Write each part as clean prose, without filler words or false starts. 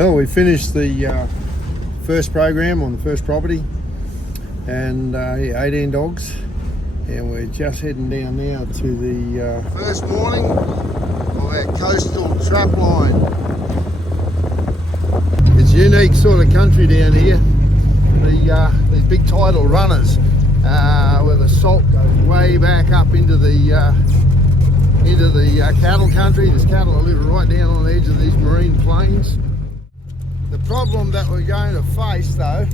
Well, we finished the first program on the first property, and 18 dogs, and we're just heading down now to the first morning of our coastal trapline. It's a unique sort of country down here. These big tidal runners, where the salt goes way back up into the cattle country. There's cattle that live right down on the edge of these marine plains. The problem that we're going to face though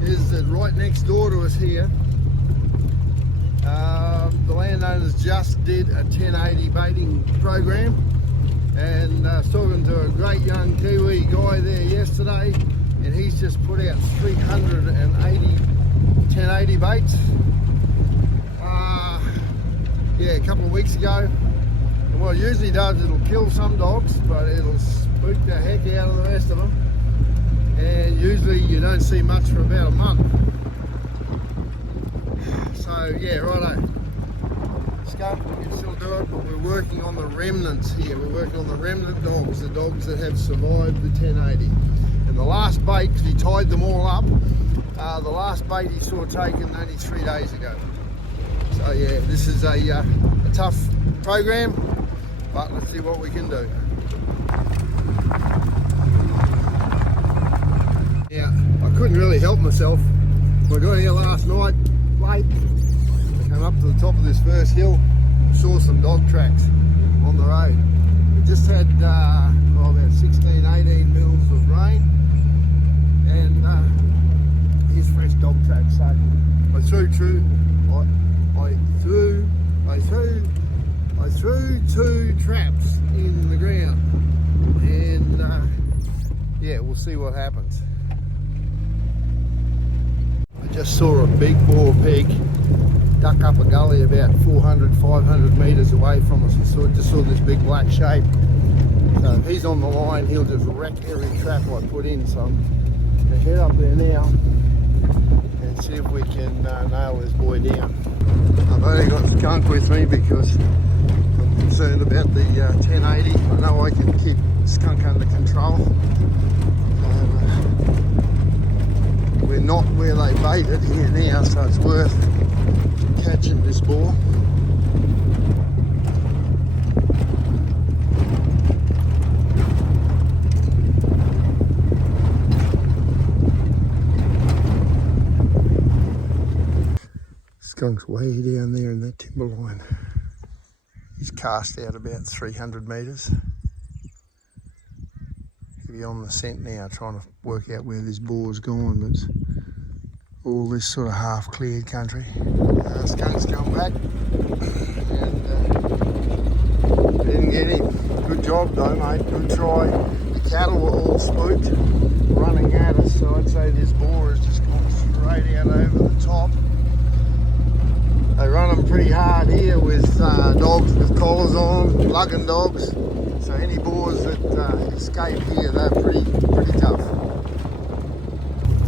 is that right next door to us here, the landowners just did a 1080 baiting program, and I was talking to a great young Kiwi guy there yesterday, and he's just put out 380 1080 baits a couple of weeks ago. And what it usually does, it'll kill some dogs, but it'll spook the heck out of the rest of them, and usually you don't see much for about a month. So yeah, righto, skunk, we can still do it, but we're working on the remnants here. We're working on the remnant dogs, the dogs that have survived the 1080. And the last bait, because he tied them all up, the last bait he saw taken only 3 days ago. So yeah, this is a tough program, but let's see what we can do. Yeah, I couldn't really help myself. I got here last night late. I came up to the top of this first hill, saw some dog tracks on the road. We just had about 16, 18 mils of rain, and here's fresh dog tracks. So I threw two traps in the ground, and yeah, we'll see what happens. I just saw a big boar pig duck up a gully about 400, 500 metres away from us, and just saw this big black shape. So if he's on the line, he'll just wreck every trap I put in. So I'm going to head up there now and see if we can nail this boy down. I've only got skunk with me because I'm concerned about the 1080. I know I can keep skunk under control. We're not where they baited here now, so it's worth catching this boar. Skunk's way down there in that timber line. He's cast out about 300 metres. He'll be on the scent now, trying to work out where this boar's gone, but it's all this sort of half cleared country. Skunk's come back, and didn't get him. Good job though, mate, good try. The cattle were all spooked, running at us, so I'd say this boar has just gone straight out over the top. They run them pretty hard here with dogs with collars on them, lugging dogs. So any boars that escape here, they're pretty tough.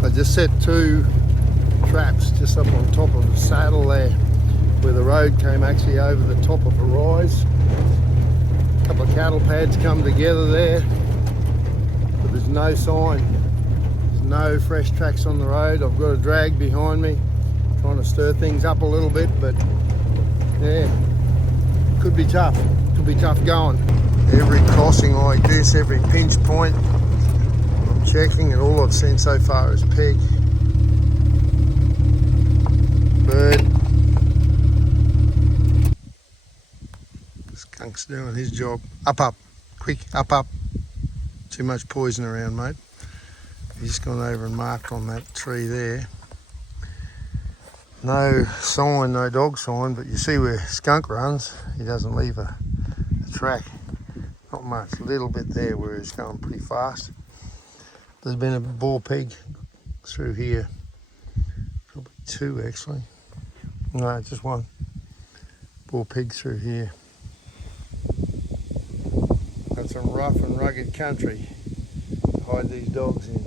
I just set two traps just up on top of the saddle there, where the road came actually over the top of a rise. A couple of cattle pads come together there, but there's no sign. There's no fresh tracks on the road. I've got a drag behind me, trying to stir things up a little bit, but yeah, could be tough going. Every crossing like this, every pinch point, I'm checking, and all I've seen so far is peg. Bird. Skunk's doing his job. Up, quick, up. Too much poison around, mate. He's just gone over and marked on that tree there. No sign, no dog sign, but you see where skunk runs, he doesn't leave a track. Not much, a little bit there where he's going pretty fast. There's been a boar pig through here, probably two actually. No, just one. Boar pig through here. That's some rough and rugged country to hide these dogs in.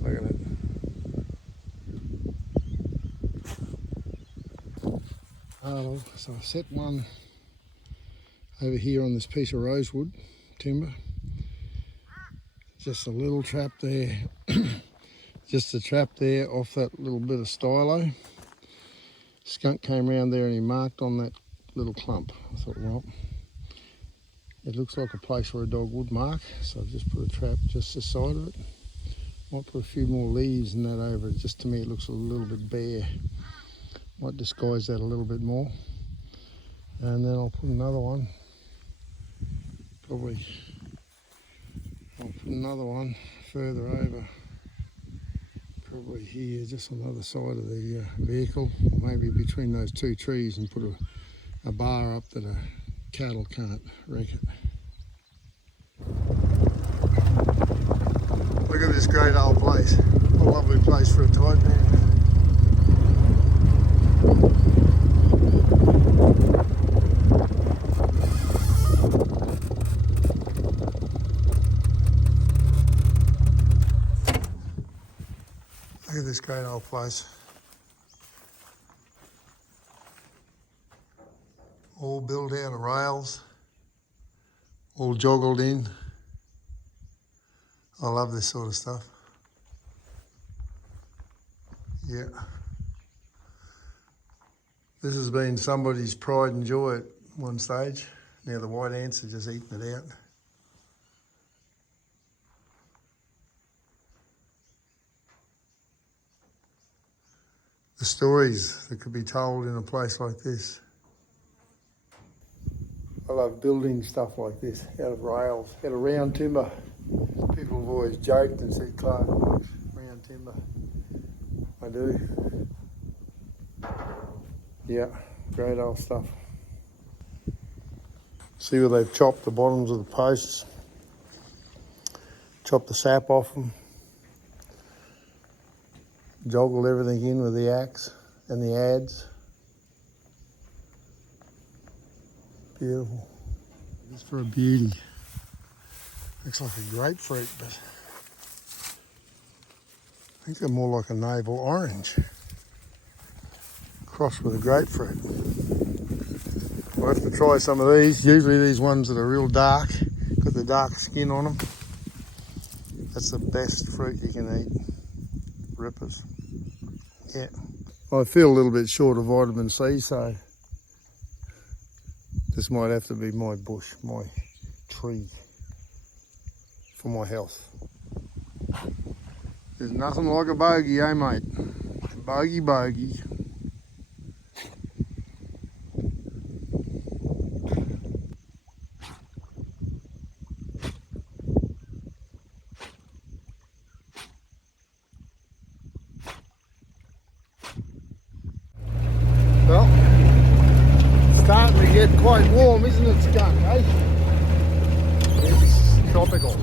Look at it. So I set one over here on this piece of rosewood timber, just a little trap there. Just a trap there off that little bit of stylo. Skunk came around there and he marked on that little clump. I thought, well, it looks like a place where a dog would mark, so I've just put a trap just this side of it. Might put a few more leaves and that over it. Just to me it looks a little bit bare. Might disguise that a little bit more. And then I'll put another one. I'll put another one further over. Probably here, just on the other side of the vehicle. Or maybe between those two trees, and put a bar up that a cattle can't wreck it. Look at this great old place. A lovely place for a tight man. Look at this great old place. All built out of rails, all joggled in. I love this sort of stuff. Yeah. This has been somebody's pride and joy at one stage. Now the white ants are just eating it out. The stories that could be told in a place like this. I love building stuff like this, out of rails, out of round timber. People have always joked and said, Clark likes round timber. I do. Yeah, great old stuff. See where they've chopped the bottoms of the posts, chopped the sap off them, joggled everything in with the axe and the adze. Beautiful. Just for a beauty. Looks like a grapefruit, but I think they're more like a navel orange crossed with a grapefruit. I'll have to try some of these. Usually these ones that are real dark, got the dark skin on them. That's the best fruit you can eat. Rippers. Yeah. I feel a little bit short of vitamin C, so this might have to be my bush, my tree, for my health. There's nothing like a bogey, eh mate? Bogey, bogey. Well, it's starting to get quite warm, isn't it, skunk, eh? It's tropical.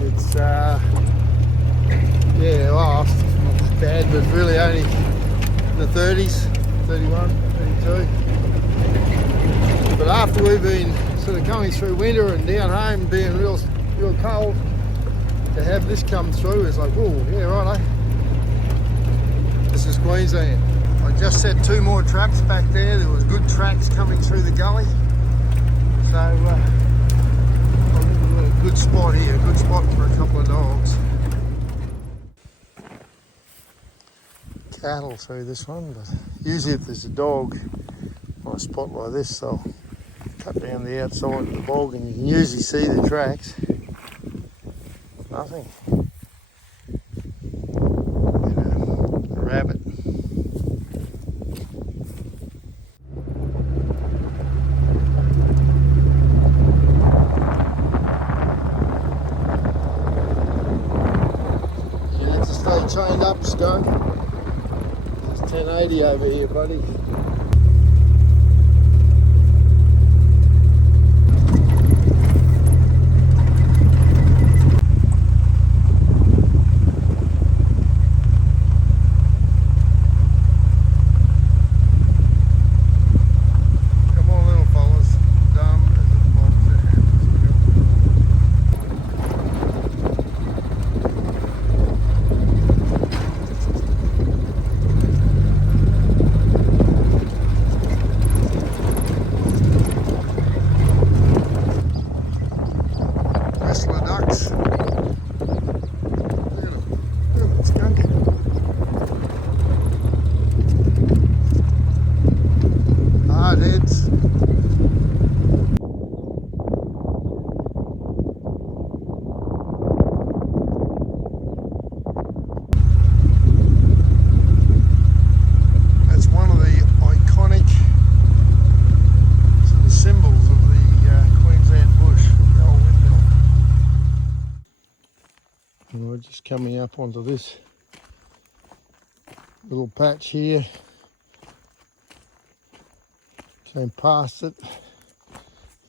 It's, yeah, well, it's not as bad, but really only in the 30s, 31, 32. But after we've been sort of coming through winter and down home being real cold, to have this come through is like, whoa, yeah, right, eh? This is Queensland. I just set 2 more traps back there. There was good tracks coming through the gully. So, I'm in a good spot here, a good spot for a couple of dogs. Cattle through this one, but usually if there's a dog on a spot like this, I'll cut down the outside of the bog and you can usually see the tracks. Nothing. And a rabbit. You have to stay chained up, skunk. 1080 over here, buddy. Come on, little fellas. Dumb as a box of ducks. just coming up onto this little patch here. Came past it. You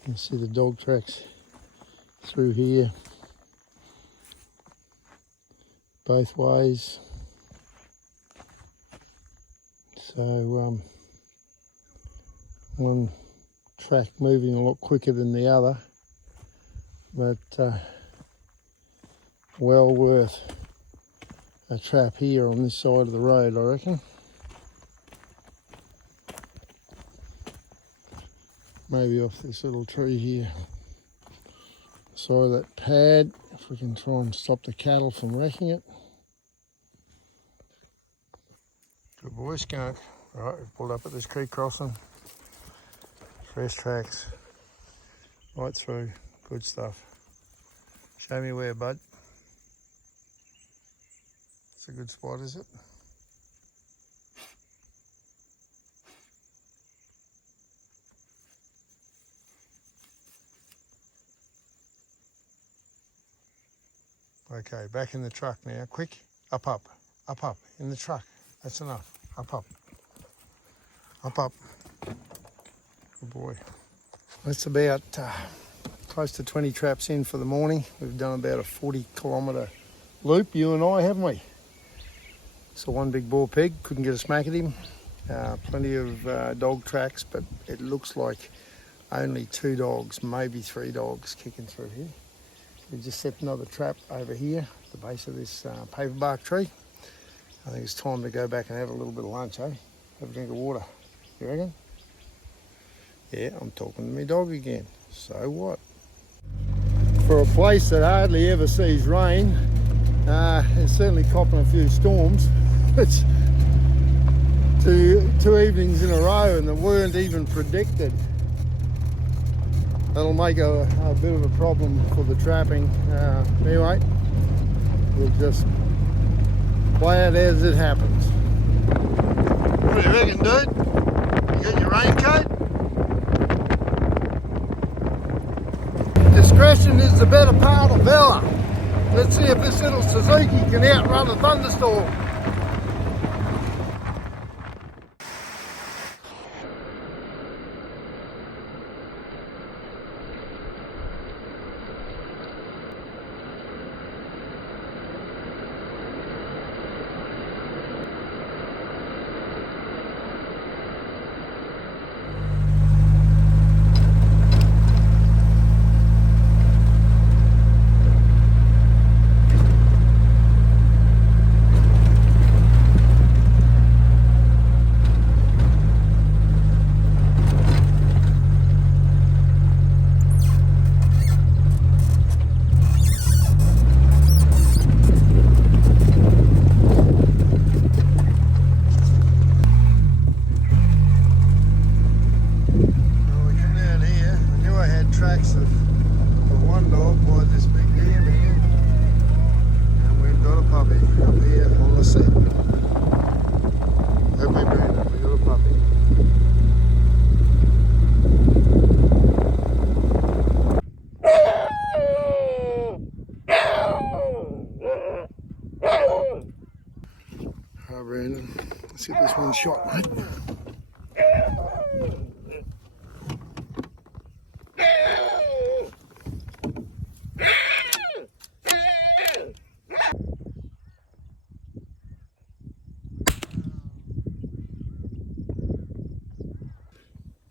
can see the dog tracks through here both ways. So one track moving a lot quicker than the other, but well worth a trap here on this side of the road, I reckon. Maybe off this little tree here. Side of that pad, if we can try and stop the cattle from wrecking it. Good boy, skunk. Right, we've pulled up at this creek crossing. Fresh tracks. Right through. Good stuff. Show me where, bud. It's a good spot, is it? Okay, back in the truck now. Quick. Up, up. Up, up. In the truck. That's enough. Up, up. Up, up. Good boy. That's about close to 20 traps in for the morning. We've done about a 40-kilometre loop, you and I, haven't we? So one big boar pig, couldn't get a smack at him. Plenty of dog tracks, but it looks like only 2 dogs, maybe 3 dogs kicking through here. We just set another trap over here at the base of this paper bark tree. I think it's time to go back and have a little bit of lunch, eh? Have a drink of water. You reckon? Yeah, I'm talking to my dog again. So what? For a place that hardly ever sees rain, it's certainly copping a few storms. It's two evenings in a row and they weren't even predicted. That'll make a bit of a problem for the trapping. Anyway, we'll just play it as it happens. What do you reckon, dude? You got your raincoat? Discretion is the better part of valor. Let's see if this little Suzuki can outrun a thunderstorm. Brandon, let's get this one shot, mate.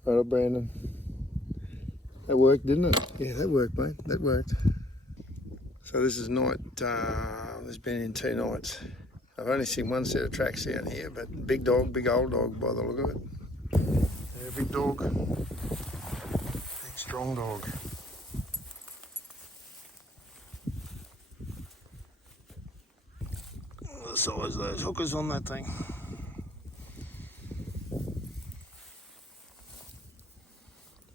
Right up, Brandon. That worked, didn't it? Yeah, that worked, mate. That worked. So this is night, there's been in 2 nights. I've only seen 1 set of tracks down here, but big dog, big old dog by the look of it. Yeah, big dog. Big strong dog. Look at the size of those hookers on that thing.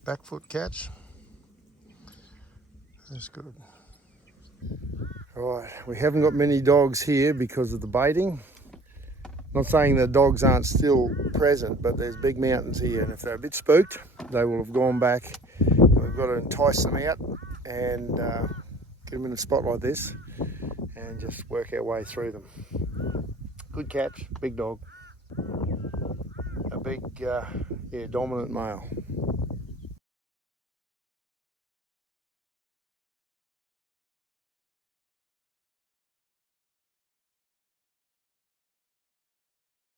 Back foot catch. That's good. Right, we haven't got many dogs here because of the baiting. Not saying the dogs aren't still present, but there's big mountains here, and if they're a bit spooked, they will have gone back. We've got to entice them out and get them in a spot like this and just work our way through them. Good catch, big dog. A big, dominant male.